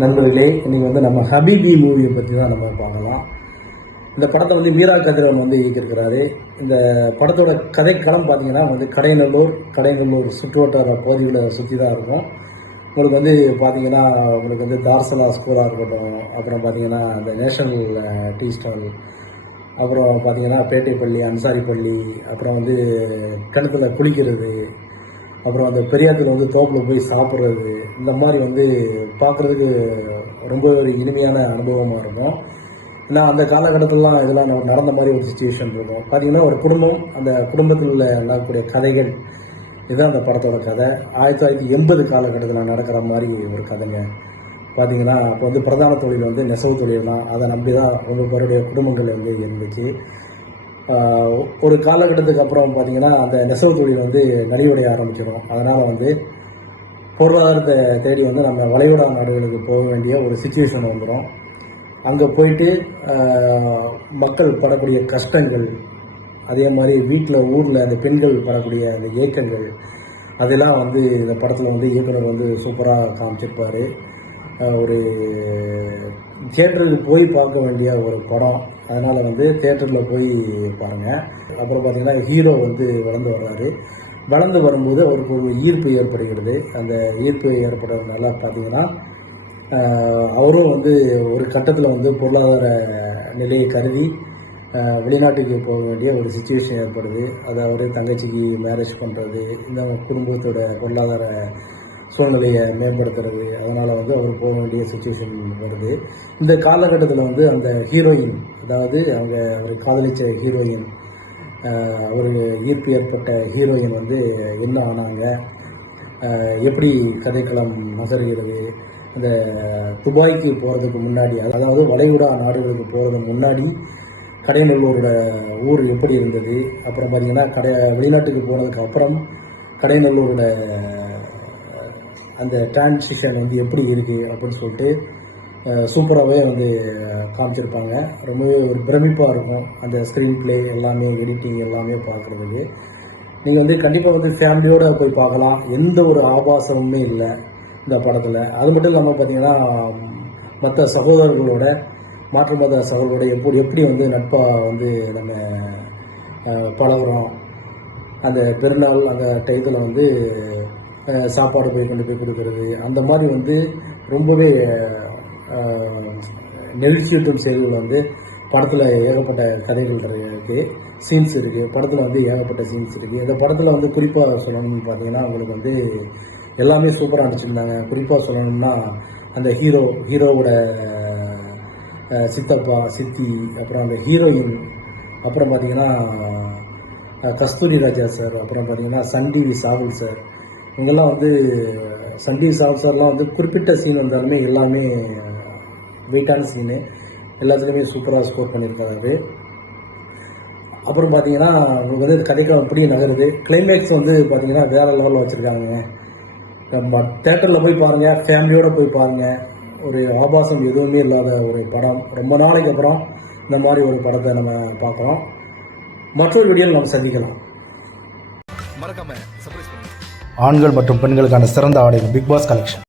நண்பர்களே, இன்றைக்கி வந்து நம்ம ஹபீபி மூவியை பற்றி தான் நம்ம பார்க்கலாம். இந்த படத்தை வந்து மீரா கதிரவன் வந்து இயக்கியிருக்கிறாரு. இந்த படத்தோட கதைக்களம் பார்த்தீங்கன்னா வந்து கடையநல்லூர் சுற்றுவட்டார பகுதிகளை சுற்றி தான் இருக்கும். உங்களுக்கு வந்து பார்த்தீங்கன்னா உங்களுக்கு வந்து தார்சலா ஸ்கூலாக இருக்கட்டும், அப்புறம் பார்த்தீங்கன்னா இந்த நேஷனல் டீ ஸ்டால், அப்புறம் பார்த்தீங்கன்னா பேட்டைப்பள்ளி, அன்சாரிப்பள்ளி, அப்புறம் வந்து கிணத்துல குளிக்கிறது, அப்புறம் அந்த பெரியாத்துல வந்து தோப்பில் போய் சாப்பிட்றது, இந்த மாதிரி வந்து பார்க்குறதுக்கு ரொம்ப ஒரு இனிமையான அனுபவமாக இருக்கும். ஏன்னா அந்த காலகட்டத்திலலாம் இதெல்லாம் நடந்த மாதிரி ஒரு சுச்சுவேஷன் இருக்கும். பார்த்தீங்கன்னா ஒரு குடும்பம், அந்த குடும்பத்தில் உள்ள நடக்கக்கூடிய கதைகள், இதுதான் அந்த படத்தோட கதை. 1980 காலகட்டத்தில் நடக்கிற மாதிரி ஒரு கதைங்க. பார்த்தீங்கன்னா அப்போ வந்து பிரதான தொழில் வந்து நெசவு தொழில் தான். அதை நம்பி தான் ரொம்ப பேருடைய குடும்பங்கள் வந்து இருந்துச்சு. ஒரு காலகட்டத்துக்கு அப்புறம் பார்த்தீங்கன்னா அந்த நெசவு தொழில் வந்து நலிவடைய ஆரம்பிச்சிடும். அதனால் வந்து பொருளாதாரத்தை தேடி வந்து நம்ம வளைகுடா நாடுகளுக்கு போக வேண்டிய ஒரு சுச்சுவேஷன் வந்துடும். அங்கே போயிட்டு மக்கள் படக்கூடிய கஷ்டங்கள், அதே மாதிரி ஊரில் அந்த பெண்கள் படக்கூடிய அந்த ஏக்கங்கள், அதெல்லாம் வந்து இந்த படத்தில் வந்து இயக்குனர் வந்து சூப்பராக காமிச்சிருப்பார். ஒரு தியேட்டருக்கு போய் பார்க்க வேண்டிய ஒரு படம். அதனால் வந்து தியேட்டரில் போய் பாருங்கள். அப்புறம் பார்த்திங்கன்னா ஹீரோ வந்து வளர்ந்து வரும்போது அவருக்கு ஒரு ஈர்ப்பு ஏற்படுகிறது. அந்த ஈர்ப்பு ஏற்படுறதுனால பார்த்திங்கன்னா அவரும் வந்து ஒரு கட்டத்தில் வந்து பொருளாதார நிலையை கருதி வெளிநாட்டுக்கு போக வேண்டிய ஒரு சுச்சுவேஷன் ஏற்படுது. அதாவது தங்கச்சிக்கு மேரேஜ் பண்ணுறது, இந்த குடும்பத்தோட பொருளாதார சூழ்நிலையை மேம்படுத்துறது, அதனால் வந்து அவர் போக வேண்டிய சுச்சுவேஷன் வருது. இந்த காலகட்டத்தில் வந்து அந்த ஹீரோயின், அதாவது அவர் காதலித்த ஹீரோயின், ஒரு ஈர்ப்பு ஏற்பட்ட ஹீரோயின் வந்து என்ன ஆனாங்க, எப்படி கதைக்களம் நகர்கிறது, அந்த துபாய்க்கு போகிறதுக்கு முன்னாடி, அதாவது வளைகுடா நாடுகளுக்கு போகிறதுக்கு முன்னாடி கடையநல்லூரோட ஊர் எப்படி இருந்தது, அப்புறம் பார்த்திங்கன்னா வெளிநாட்டுக்கு போனதுக்கு அப்புறம் கடையநல்லூரோட அந்த டிரான்சிஷன் வந்து எப்படி இருக்குது அப்படின்னு சொல்லிட்டு சூப்பராகவே வந்து காமிச்சிருப்பாங்க. ரொம்பவே ஒரு பிரமிப்பாக இருக்கும் அந்த ஸ்க்ரீன் ப்ளே எல்லாமே, எடிட்டிங் எல்லாமே பார்க்குறதுக்கு. நீங்கள் வந்து கண்டிப்பாக வந்து ஃபேமிலியோடு போய் பார்க்கலாம். எந்த ஒரு ஆபாசமுமே இல்லை இந்த படத்தில். அது மட்டும் இல்லாமல் பார்த்திங்கன்னா மற்ற சகோதரர்களோட, மாற்று மத சகோதரோட எப்படி வந்து நட்பாக வந்து நம்ம பழகுறோம். அந்த பெருநாள் அந்த டயத்தில் வந்து சாப்பாடு கொண்டு போய் கொடுக்கறது, அந்த மாதிரி வந்து ரொம்பவே நெகிழ்ச்சியூட்டும் செயல்கள் வந்து படத்தில் ஏகப்பட்ட கதைகள் இருக்குது, சீன்ஸ் இருக்குது. படத்தில் வந்து ஏகப்பட்ட சீன்ஸ் இருக்குது. இந்த படத்தில் வந்து குறிப்பாக சொல்லணும்னு பார்த்தீங்கன்னா உங்களுக்கு வந்து எல்லாமே சூப்பராக நடிச்சிருந்தாங்க. குறிப்பாக சொல்லணும்னா அந்த ஹீரோவோட சித்தப்பா, சித்தி, அப்புறம் அந்த ஹீரோயின், அப்புறம் பார்த்திங்கன்னா கஸ்தூரி ராஜா சார், அப்புறம் பார்த்திங்கன்னா சன் டிவி சாகுல் சார், இவங்கெல்லாம் வந்து சன் டிவி சாகுல் சார்லாம் வந்து குறிப்பிட்ட சீன் வந்தாலுமே எல்லாமே வெயிட்டான சீனு, எல்லாத்துலேயுமே சூப்பராக ஸ்கோர் பண்ணியிருக்காரு. அப்புறம் பார்த்தீங்கன்னா உங்களுக்கு வந்து கதைக்களம் எப்படி நகருது, கிளைமேக்ஸ் வந்து பார்த்தீங்கன்னா வேறு லெவலில் வச்சுருக்காங்க. நம்ம தேட்டரில் போய் பாருங்கள், ஃபேமிலியோடு போய் பாருங்கள். ஒரு ஆபாசம் எதுவுமே இல்லாத ஒரு படம். ரொம்ப நாளைக்கு அப்புறம் இந்த மாதிரி ஒரு படத்தை நம்ம பார்க்குறோம். மற்றொரு வீடியோவில் நம்ம சந்திக்கலாம். ஆண்கள் மற்றும் பெண்களுக்கான சிறந்த ஆடைகள் பிக் பாஸ் கலெக்ஷன்.